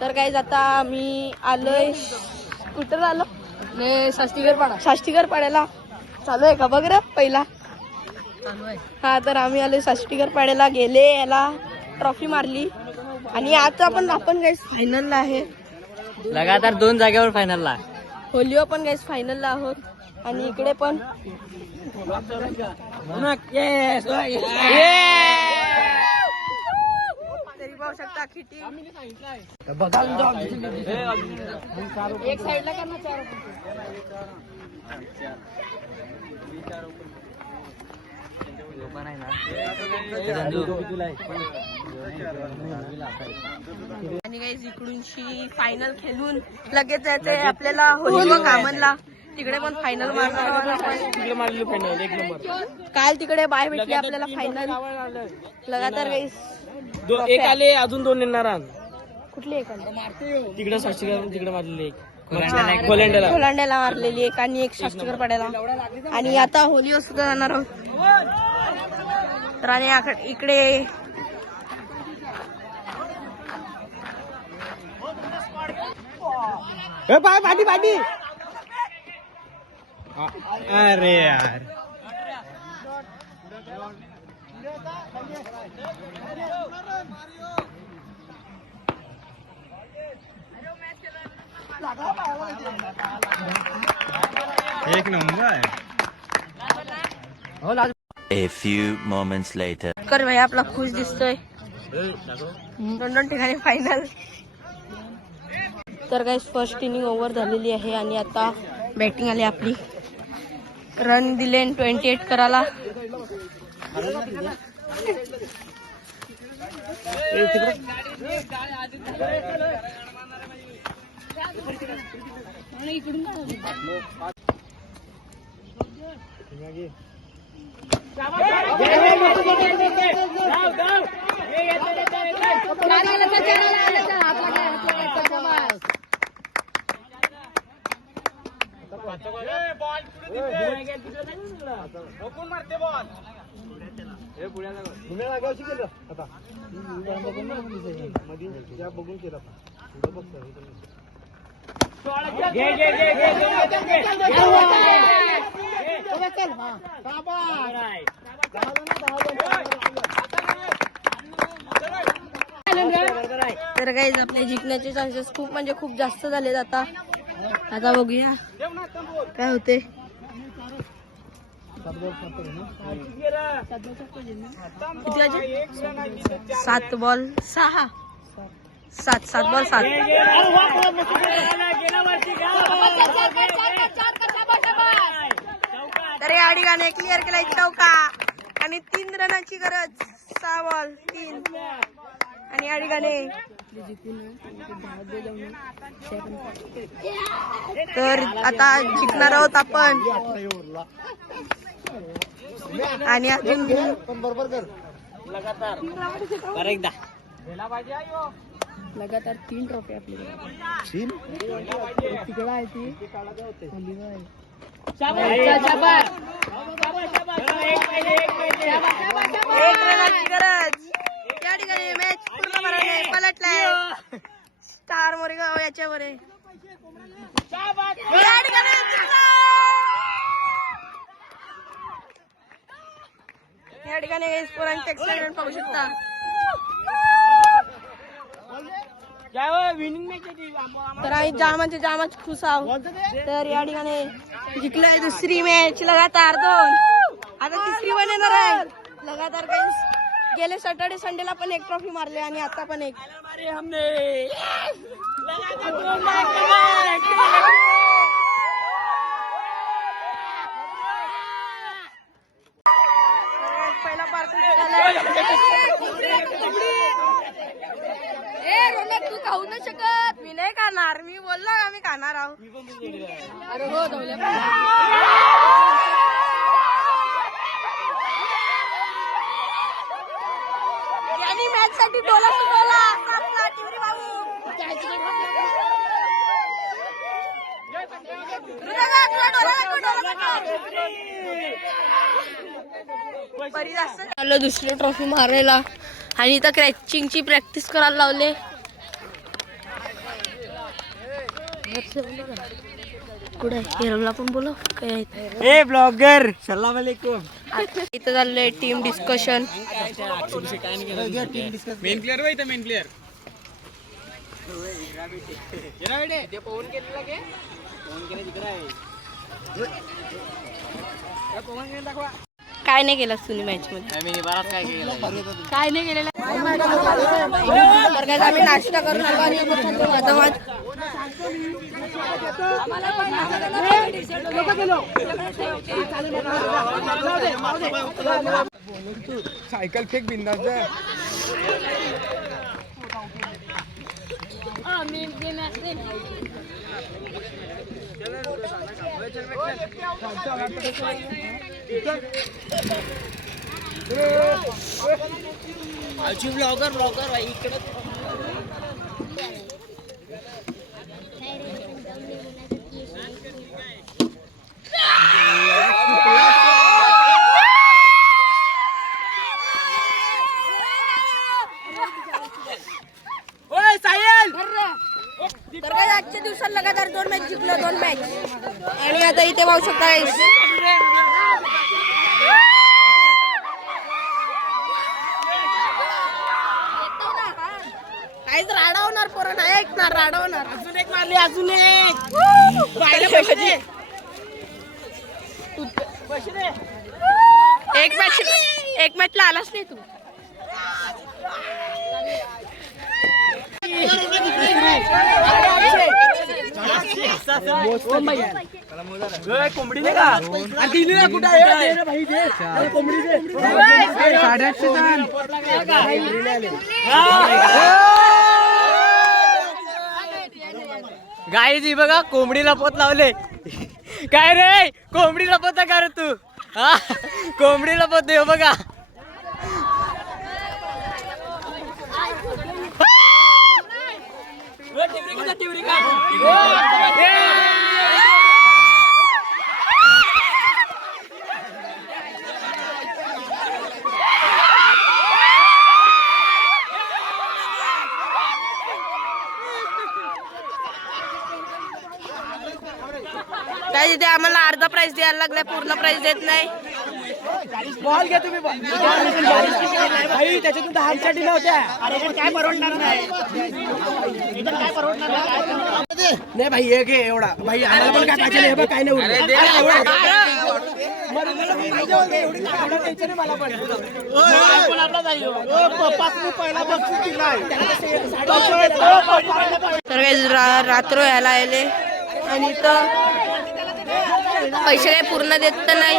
तर काय आता आम्ही आलोय कुठं आलो साष्टीगर पाड्याला चालू आहे का बघ रे पहिला हा. तर आम्ही आलोय साष्टीगर पाड्याला गेले याला ट्रॉफी मारली आणि आता आपण गाईस फायनलला आहे. लगातार 2 जागेवर फायनलला. होलिओ पण गाईस फायनलला आहोत आणि इकडे पण तरी पाहू शकता की टीम एक साईडला करणार 4 आणि गाईस इकडूनशी फायनल खेळून लगेच जायचंय आपल्याला होलिओ कामनला. तिकडे पण फायनल मारणार. काल तिकडे बाय भेटली आपल्याला फायनल लगातार गाईस. एक आले अजून 2 येणार. कुठली एक तिकडे तिकडे मारलेले एक कोलांड्याला मारलेली एक आणि एक साष्टीगर पाड्याला. आणि आता होलिओ सुद्धा जाणार आहोत. तर आणि इकडे पाठी पाठी. अरे यार एक number. A few moments later. कर भाई आपला खुश दिसतोय. 2 ठिकाणी फायनल. तर काही फर्स्ट इनिंग ओव्हर झालेली आहे आणि आता बॅटिंग आली आपली. रन दिले 28 करायला. तर काही आपले जिंकण्याचे चान्सेस खूप म्हणजे खूप जास्त झालेत. आता बघूया काय होते. किती वाजे 7 बॉल 6 7 बॉल 7. तर या ठिकाणी क्लिअर केलाय चौका आणि 3 रनाची गरज. 6 बॉल 3 आणि या ठिकाणी तर आता जिंकणार आहोत आपण. आणि अजून लगातार 3 ट्रॉफी आपल्याकडे. तिकडे आहे ती एक रनाची गरज. या ठिकाणी मॅच पूर्णपणे पलटलाय. स्टार मोरगाव याच्यावर आहे. या ठिकाणी पोरांचे एक्साइटमेंट पाहू शकता. तर आम्ही जामच खुश आहोत. तर या ठिकाणी जिंकलोय 2री मॅच लगातार 2. आता 3री पण येणार आहे लगातार. काही गेले सॅटर्डे संडेला पण एक ट्रॉफी मारली आणि आता पण एक. पहिला पार्क तू खाऊ नाही शकत. मी नाही खाणार. मी बोललो आम्ही खाणार आहोत. अरे हो यांनी मॅच साठी बोला दुसरी ट्रॉफी मारायला आणि इथं क्रॅचिंगची प्रॅक्टिस करायला लावले. कुठे केरळला पण बोलव काय ए ब्लॉगर सलाम अलैकुम. इथं चाललंय टीम डिस्कशन. मेन प्लेअर होय, मेन प्लेअर. काय नाही केलं तुम्ही मॅच मध्ये? काय नाही केलेलं. तर काय आम्ही नाश्ता करून आलो आणि सायकल फेक बिंदास. ब्लॉगर भाई इकडे. तर काय आजच्या दिवसात लगातार 2 मॅच जिंकलो, 2 मॅच. आणि आता इथे पाहू शकता काहीच राडवणार पोरं नाही ऐकणार, राडवणार. अजून एक मारली, अजून एक. एक मॅचला आलाच नाही तू. कोंबडी का कुठं आहे कोंबडी दे. 850. गाईजी बघा कोंबडीला पोत लावले. काय रे कोंबडीला पोत का रे तू? हा कोंबडीला पोत देव बघा. काय तिथे आम्हाला अर्धा प्राइस द्यायला लागलाय, पूर्ण प्राइस देत नाही. बॉल घ्या तुम्ही. त्याच्यातून 10 साठी नव्हत्या. काय परवडणार नाही भाई. एक आहे एवढा भाई. आम्हाला पण काय पाहिजे हे बघ. काय नाही तर काही रात्र व्हायला आले आणि इथं पैसे काही पूर्ण देत तर नाही.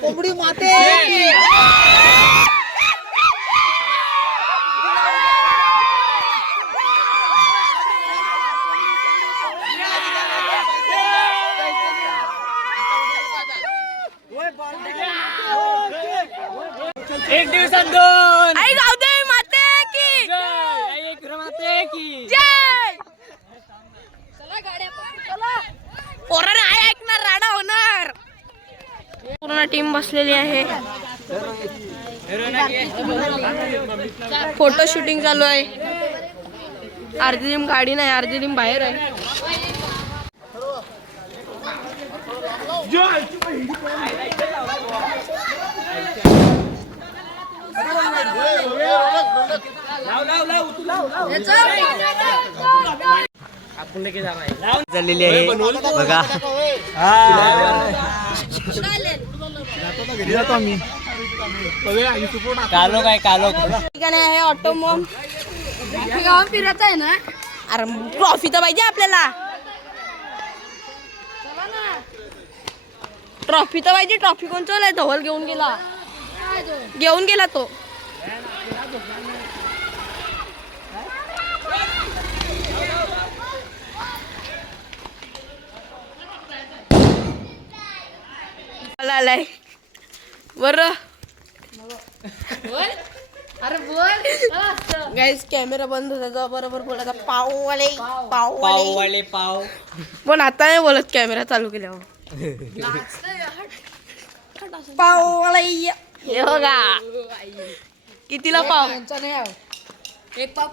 कोंबडी माते. एक दिवसात 2. आई जाऊ दे माते की माते की जय. पोराने आहे ऐकणार, राडा होणार. पूर्ण टीम बसलेली आहे. फोटो शूटिंग चालू आहे. अर्धी टीम गाडी नाही, अर्धी टीम बाहेर आहे. चाललेली आहे बघा. कालो काय कालो ठिकाणी आहे ऑटोमोम. गावात फिरायचं आहे ना. अरे ट्रॉफी तर पाहिजे आपल्याला. ट्रॉफी तर पाहिजे. ट्रॉफी कोण चाललाय? धवल घेऊन गेला तो. आलाय बर गाईस कॅमेरा बंद होता बरोबर बोलत पाववाले पाववाले पाव पण आता नाही बोलत कॅमेरा चालू केल्यावर पाववाले हे बघा कितीला पाव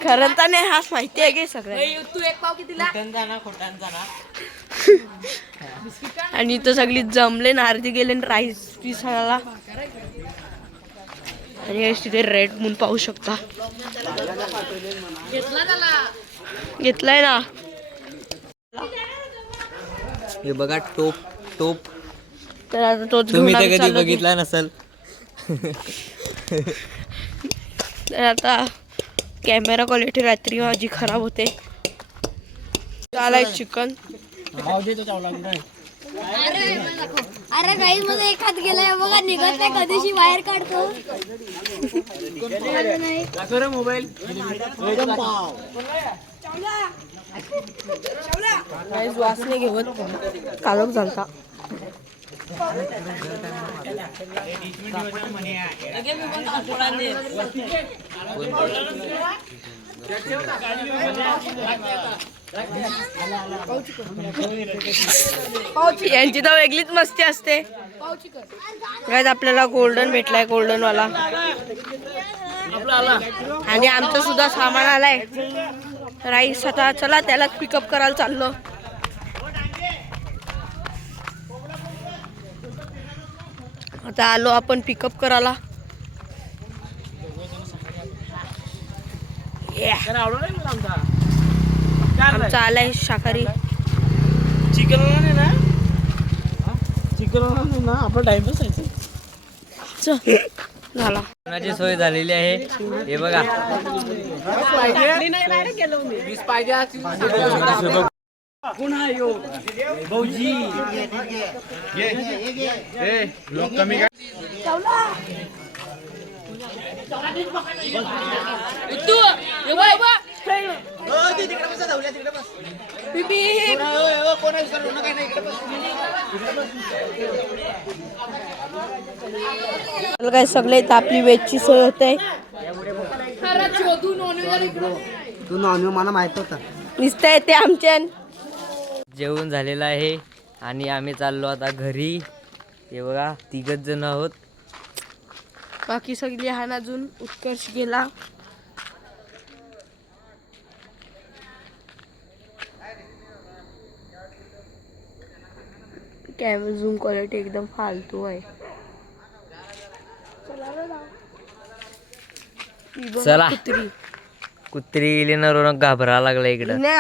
खरं तर नाही हाच माहिती आहे की सगळं तू एक पाव कितीला आणि इथं सगळी जमले ना अर्धी गेले राईस पिसायला आणि तिथे रेड म्हणून पाहू शकता घेतलाय ना हे बघा टोप टोप तर आता तोच तुम्ही घेऊन तर आम्ही कधी चाललो की- बघितला नसल तर आता कॅमेरा क्वालिटी रात्री माझी खराब होते चालाय चिकन अरे काही मध्ये एक हात गेलाय बघा निघत नाही कधीशी बाहेर काढतो काहीच वास नाही घेवत कालच झालता यांची तर वेगळीच मस्ती असते गाईज आपल्याला गोल्डन भेटलाय गोल्डन वाला आणि आमचं सुद्धा सामान आलाय राईस आता चला त्याला पिकअप करायला चाललो आता आलो आपण पिकअप करायला आमचा आलाय शाकाहारी झाला माझी सोय झालेली आहे हे बघा काय सगळे इथं आपली वेजची सोय होते तू नॉन मला माहित होता दिसतंय ते आमच्या जेवण झालेलं आहे आणि आम्ही चाललो आता घरी हे बघा 3 जण आहोत बाकी सगळी लहान अजून उत्कर्ष गेला कॅमेरा झूम क्वालिटी एकदम फालतू आहे ही बघा चला. कुत्री कुत्री गेली ना रोनक घाबरा लागला इकडं नाही